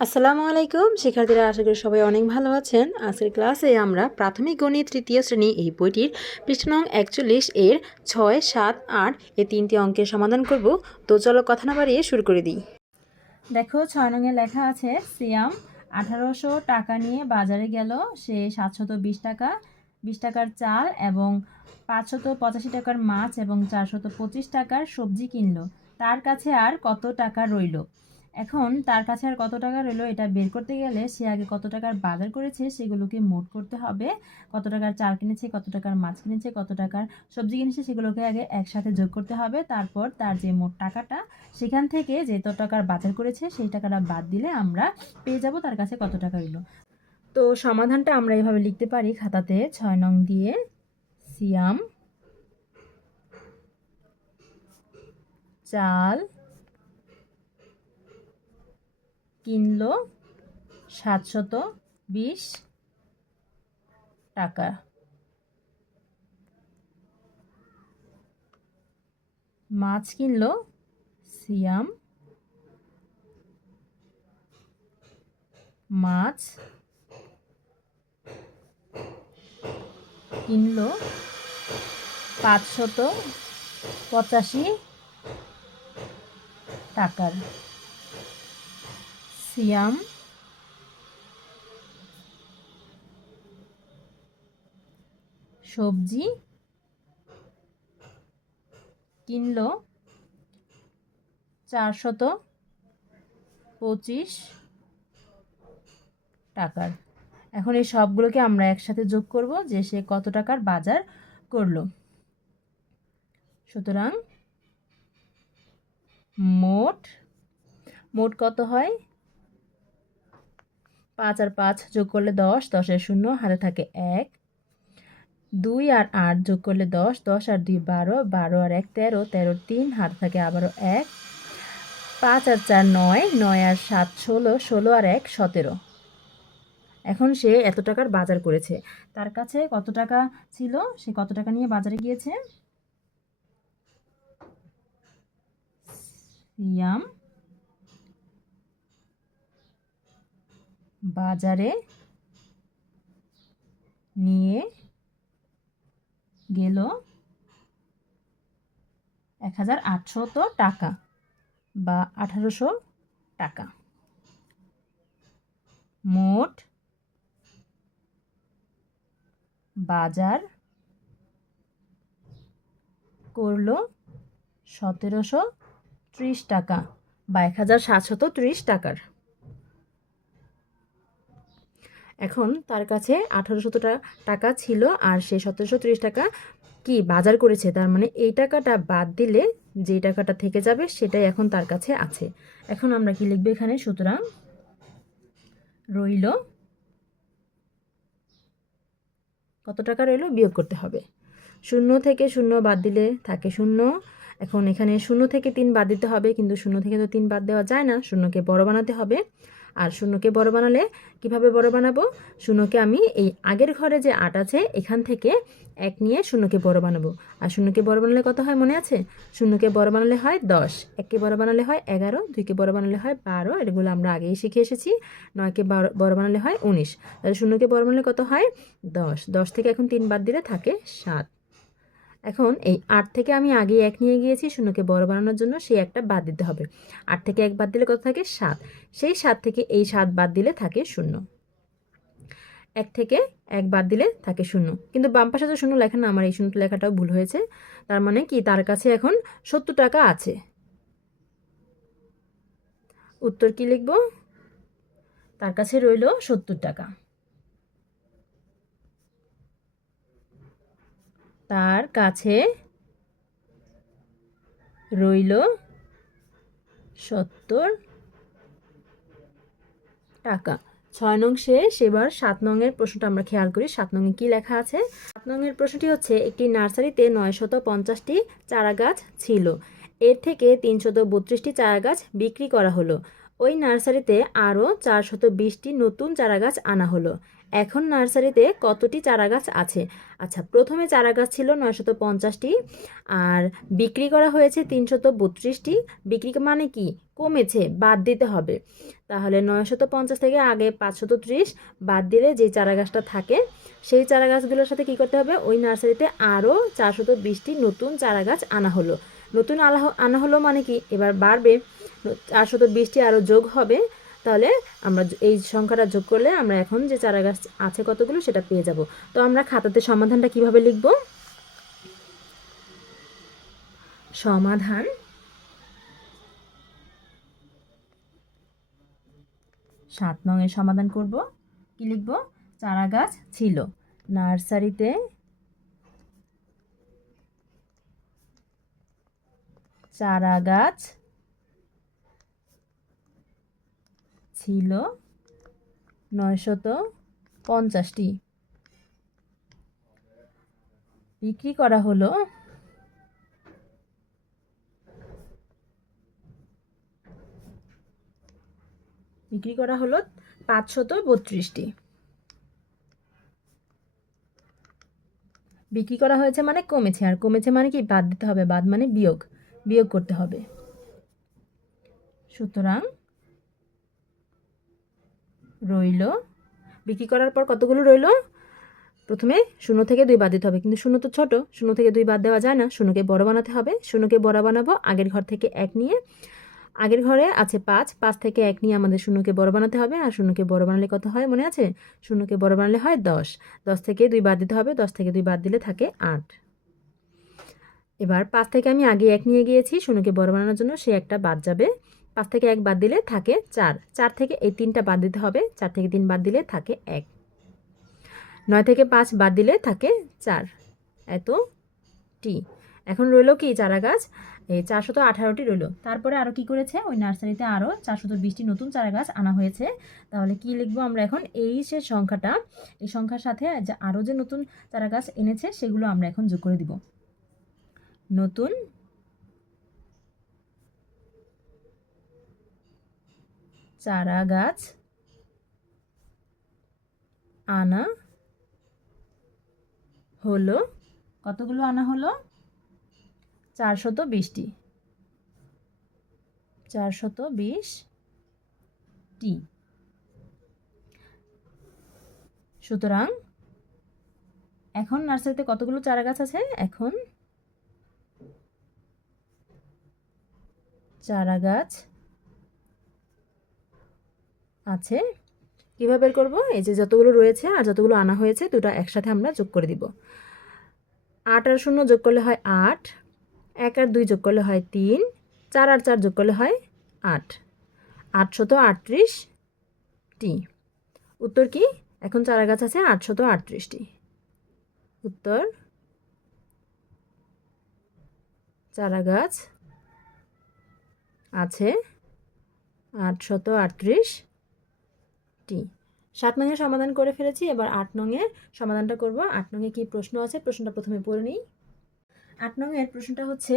আসসালামু আলাইকুম। শিক্ষার্থীরা, আশা করি সবাই অনেক ভালো আছেন। আজকের ক্লাসে আমরা প্রাথমিক গণিত তৃতীয় শ্রেণি এই বইটির পৃষ্ঠ নং একচল্লিশ এর ছয়, সাত, আট এই তিনটি অঙ্কের সমাধান করব। তো চলো কথা না বাড়িয়ে শুরু করে দিই। দেখো, ছয় নঙে লেখা আছে, সিয়াম আঠারোশো টাকা নিয়ে বাজারে গেল। সে সাতশত বিশ টাকা, বিশ টাকার চাল এবং পাঁচশত পঁচাশি টাকার মাছ এবং চারশত পঁচিশ টাকার সবজি কিনলো। তার কাছে আর কত টাকা রইল? এখন তার কাছে আর কত টাকা রইল এটা বের করতে গেলে সে আগে কত টাকার বাজার করেছে সেগুলোকে মোট করতে হবে। কত টাকার চাল কিনেছে, কত টাকার মাছ কিনেছে, কত টাকার সবজি কিনেছে সেগুলোকে আগে একসাথে যোগ করতে হবে। তারপর তার যে মোট টাকাটা সেখান থেকে যে যত টাকার বাজার করেছে সেই টাকাটা বাদ দিলে আমরা পেয়ে যাব তার কাছে কত টাকা রইল। তো সমাধানটা আমরা এভাবে লিখতে পারি খাতাতে। ছয় নং দিয়ে সিয়াম, চাল কিনলো সাতশত বিশ টাকা। মাছ কিনলো সিয়াম। মাছ কিনলো পাঁচশত পঁচাশি টাকার। সিয়াম সবজি কিনলো চারশত পঁচিশ টাকার। এখন এই সবগুলোকে আমরা একসাথে যোগ করব যে সে কত টাকার বাজার করল। সুতরাং মোট মোট কত হয়? পাঁচ আর পাঁচ যোগ করলে দশ দশের শূন্য, হাতে থাকে এক। দুই আর আট যোগ করলে দশ দশ আর দুই বারো বারো আর এক তেরো তেরো তিন, হাতে থাকে আবারও এক। পাঁচ আর চার নয় নয় আর সাত ষোলো ষোলো আর এক সতেরো। এখন সে এত টাকার বাজার করেছে। তার কাছে কত টাকা ছিল? সে কত টাকা নিয়ে বাজারে গিয়েছে? সিয়াম। বাজারে নিয়ে গেল এক হাজার আটশত টাকা বা আঠারোশো টাকা। মোট বাজার করল সতেরোশো ত্রিশ টাকা বা এক হাজার সাতশত ত্রিশ টাকার। এখন তার কাছে আঠারোশত টাকা ছিল আর সে সতেরোশো ত্রিশ টাকা কি বাজার করেছে, তার মানে এই টাকাটা বাদ দিলে যে টাকাটা থেকে যাবে সেটাই এখন তার কাছে আছে। এখন আমরা কি লিখব এখানে? সুতরাং রইল কত টাকা রইল? বিয়োগ করতে হবে। শূন্য থেকে শূন্য বাদ দিলে থাকে শূন্য। এখন এখানে শূন্য থেকে তিন বাদ দিতে হবে, কিন্তু শূন্য থেকে তো তিন বাদ দেওয়া যায় না। শূন্যকে বড় বানাতে হবে। আর শূন্যকে বড় বানালে কীভাবে বড় বানাবো? শূন্যকে আমি এই আগের ঘরে যে আট আছে, এখান থেকে এক নিয়ে শূন্যকে বড় বানাবো। আর শূন্যকে বড় বানালে কত হয় মনে আছে? শূন্যকে বড় বানালে হয় দশ, এককে বড় বানালে হয় এগারো, দুইকে বড় বানালে হয় বারো এগুলো আমরা আগেই শিখে এসেছি। নয়কে বড় বানালে হয় উনিশ। তাহলে শূন্যকে বড় বানালে কত হয়? দশ। দশ থেকে এখন তিন বাদ দিলে থাকে সাত। এখন এই আট থেকে আমি আগে এক নিয়ে গিয়েছি, শূন্যকে বড় বানানোর জন্য সেই একটা বাদ দিতে হবে। আট থেকে এক বাদ দিলে কত থাকে? সাত। সেই সাত থেকে এই সাত বাদ দিলে থাকে শূন্য। এক থেকে এক বাদ দিলে থাকে শূন্য। কিন্তু বাম পাশে তো শূন্য লেখা না, আমার এই শূন্য লেখাটাও ভুল হয়েছে। তার মানে কি? তার কাছে এখন সত্তর টাকা আছে। উত্তর কি লিখব? তার কাছে রইল সত্তর টাকা। তার কাছে রইল সত্তর টাকা। ছয় নং শেষ, এবার সাত নংয়ের প্রশ্নটা আমরা খেয়াল করি। সাত নংয়ে কী লেখা আছে? সাত নংয়ের প্রশ্নটি হচ্ছে, একটি নার্সারিতে নয়শত পঞ্চাশটি চারা গাছ ছিল। এর থেকে তিনশত বত্রিশটি চারা গাছ বিক্রি করা হলো। ওই নার্সারিতে আরও চারশত বিশটি নতুন চারা গাছ আনা হলো। এখন নার্সারিতে কতটি চারা গাছ আছে? আচ্ছা প্রথমে চারা গাছ ছিল নয়শত পঞ্চাশটি, আর বিক্রি করা হয়েছে তিনশত বত্রিশটি। বিক্রি মানে কি? কমেছে, বাদ দিতে হবে। তাহলে নয়শত পঞ্চাশ থেকে আগে পাঁচশত ত্রিশ, বাদ দিলে যে চারা গাছটা থাকে, সেই চারা গাছগুলোর সাথে কি করতে হবে? ওই নার্সারিতে আরও চারশত বিশটি নতুন চারা গাছ আনা হলো। নতুন আলা আনা হলো মানে কি? এবার বাড়বে, চারশত বিশটি আরও যোগ হবে তাহলে আমরা এই সংখ্যাটা যোগ করলে আমরা এখন যে চারা গাছ আছে কতগুলো সেটা পেয়ে যাব। তো আমরা খাতাতে সমাধানটা কীভাবে লিখব? সমাধান। সাত নংয়ের সমাধান করব। কি লিখব? চারা গাছ ছিল। নার্সারিতে চারা গাছ ছিল নয়শত পঞ্চাশটি। বিক্রি করা হলো বিক্রি করা হলো পাঁচশত বত্রিশটি। বিক্রি করা হয়েছে মানে কমেছে, আর কমেছে মানে কি? বাদ দিতে হবে, বাদ মানে বিয়োগ বিয়োগ করতে হবে। সুতরাং রইল। বিক্রি করার পর কতগুলো রইল? প্রথমে শূন্য থেকে দুই বাদ দিতে হবে, কিন্তু শূন্য তো ছোট। শূন্য থেকে দুই বাদ দেওয়া যায় না। শূন্যকে বড় বানাতে হবে। শূন্যকে বড় বানাবো, আগের ঘর থেকে এক নিয়ে। আগের ঘরে আছে পাঁচ পাঁচ থেকে এক নিয়ে আমাদের শূন্যকে বড় বানাতে হবে। আর শূন্যকে বড় বানালে কত হয় মনে আছে? শূন্যকে বড় বানালে হয় দশ। দশ থেকে দুই বাদ দিতে হবে। দশ থেকে দুই বাদ দিলে থাকে আট। এবার পাঁচ থেকে আমি আগে এক নিয়ে গিয়েছি। শূন্যকে বড় বানানোর জন্য সে একটা বাদ যাবে। পাঁচ থেকে এক বাদ দিলে থাকে চার। চার থেকে এই তিনটা বাদ দিতে হবে। চার থেকে তিন বাদ দিলে থাকে এক। নয় থেকে পাঁচ বাদ দিলে থাকে চার। এত টি। এখন রইল কি চারা গাছ এই চারশত আঠারোটি রইল। তারপরে আরও কি করেছে? ওই নার্সারিতে আরও চারশত বিশটি নতুন চারা গাছ আনা হয়েছে। তাহলে কি লিখব আমরা এখন? এই সে সংখ্যাটা, এই সংখ্যার সাথে আরও যে নতুন চারা গাছ এনেছে, সেগুলো আমরা এখন যোগ করে দিব। নতুন চারা গাছ আনা হলো, কতগুলো আনা হলো? চারশত বিশটি চারশত বিশটি সুতরাং এখন নার্সারিতে কতগুলো চারা গাছ আছে? এখন চারা গাছ আছে। কীভাবে বের করব? এই যে যতগুলো রয়েছে আর যতগুলো আনা হয়েছে, দুটো একসাথে আমরা যোগ করে দিব। আট আর শূন্য যোগ করলে হয় আট, এক আর দুই যোগ করলে হয় তিন, চার আর চার যোগ করলে হয় আট। আটশত আটত্রিশ টি। উত্তর কি? এখন চারা গাছ আছে আটশত আটত্রিশটি উত্তর? চারা গাছ আছে আটশত আটত্রিশ। টি সাত নঙের সমাধান করে ফেলেছি, এবার আট নঙের সমাধানটা করব। আট নঙে কি প্রশ্ন আছে? প্রশ্নটা প্রথমে পড়ে নিই। আট নঙের প্রশ্নটা হচ্ছে,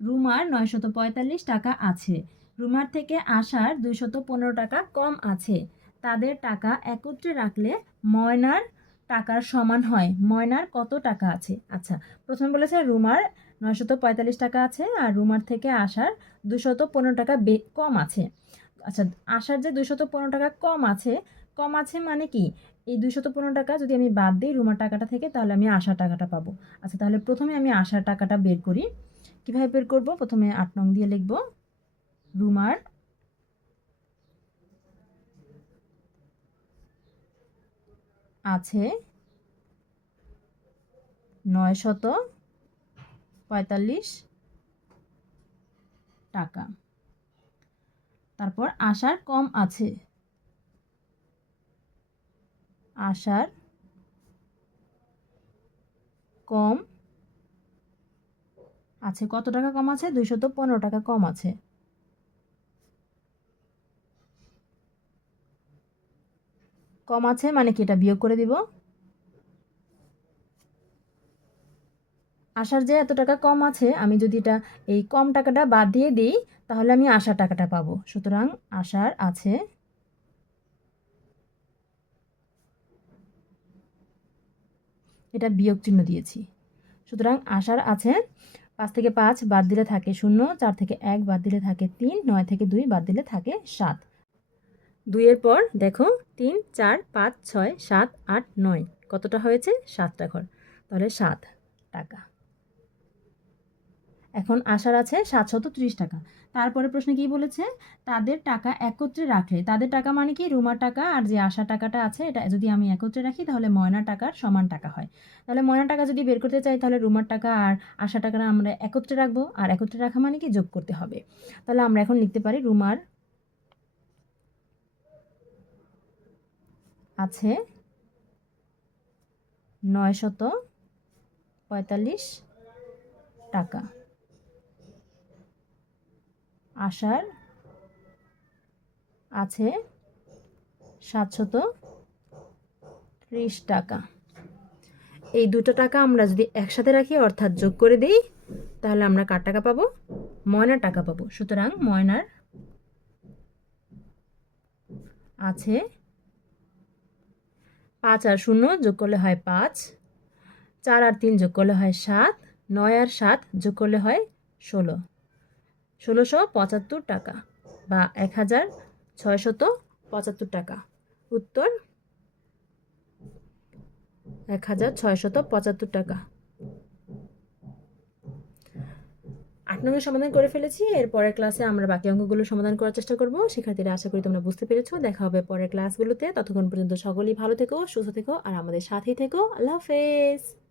রুমার নয়শত পঁয়তাল্লিশ টাকা আছে। রুমার থেকে আসার দুইশত পনেরো টাকা কম আছে। তাদের টাকা একত্রে রাখলে ময়নার টাকার সমান হয়। ময়নার কত টাকা আছে? আচ্ছা প্রথমে বলেছে রুমার নয়শত পঁয়তাল্লিশ টাকা আছে আর রুমার থেকে আসার দুশত পনেরো টাকা কম আছে। আচ্ছা আসার যে দুশত পনেরো টাকা কম আছে কম আছে মানে কি? এই দুশত পনেরো টাকা যদি আমি বাদ দিই রুমার টাকাটা থেকে, তাহলে আমি আসার টাকাটা পাবো। আচ্ছা তাহলে প্রথমে আমি আসার টাকাটা বের করি। কীভাবে বের করব? প্রথমে আট নং দিয়ে লিখব, রুমার আছে নয় শত পঁয়তাল্লিশ টাকা। তারপর আসার কম আছে। আসার কম আছে। কত টাকা কম আছে? দুইশত পনেরো টাকা কম আছে। কম আছে মানে কি এটা বিয়োগ করে দিব? আসার যে এত টাকা কম আছে, আমি যদি এটা, এই কম টাকাটা বাদ দিয়ে দিই, তাহলে আমি আসার টাকাটা পাবো। সুতরাং আসার আছে। এটা বিয়োগ চিহ্ন দিয়েছি। সুতরাং আশার আছে, পাঁচ থেকে পাঁচ বাদ দিলে থাকে শূন্য, চার থেকে এক বাদ দিলে থাকে তিন, নয় থেকে দুই বাদ দিলে থাকে সাত। দুইয়ের পর দেখো, তিন, চার, পাঁচ, ছয়, সাত, আট, নয়। কতটা হয়েছে? সাতটা ঘর। তাহলে সাত টাকা। এখন আশার আছে সাতশত ত্রিশ টাকা। তারপরে প্রশ্নে কি বলেছে? তাদের টাকা একত্রে রাখলে, তাদের টাকা মানে কি? রুমার টাকা আর যে আশা টাকাটা আছে, এটা যদি আমি একত্রে রাখি, তাহলে ময়না টাকার সমান টাকা হয়। তাহলে ময়না টাকা যদি বের করতে চাই, তাহলে রুমার টাকা আর আশা টাকাটা আমরা একত্রে রাখব। আর একত্রে রাখা মানে কি? যোগ করতে হবে। তাহলে আমরা এখন লিখতে পারি রুমার আছে নয়শত পঁয়তাল্লিশ টাকা। আশার আছে সাতশত ত্রিশ টাকা। এই দুটো টাকা আমরা যদি একসাথে রাখি, অর্থাৎ যোগ করে দিই, তাহলে আমরা কার টাকা পাবো? ময়নার টাকা পাবো। সুতরাং ময়নার আছে পাঁচ আর শূন্য যোগ করলে হয় পাঁচ, চার আর তিন যোগ করলে হয় সাত, নয় আর সাত যোগ করলে হয় ষোলো। ষোলোশো পঁচাত্তর টাকা বা এক হাজার ছয়শত পঁচাত্তর টাকা। উত্তর, এক হাজার ছয়শত পঁচাত্তর টাকা। আট নম্বর সমাধান করে ফেলেছি এর পরের ক্লাসে আমরা বাকি অঙ্কগুলো সমাধান করার চেষ্টা করব। শিক্ষার্থীরা, আশা করি তোমরা বুঝতে পেরেছ। দেখা হবে পরের ক্লাসগুলোতে ততক্ষণ পর্যন্ত সকলেই ভালো থেকো, সুস্থ থেকো, আর আমাদের সাথেই থেকো। আল্লাহ হাফেজ।